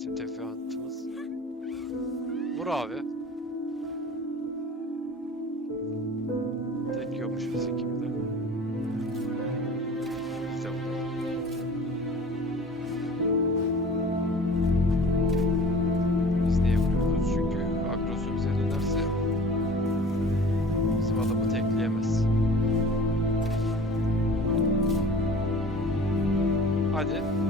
bizim teferruatımız. Vur abi. Tek yiyormuş bizimkinde. Biz de vuralım. Biz niye vuruyoruz? Çünkü agrosu bize dönerse bizim adamı tekleyemez. Hadi.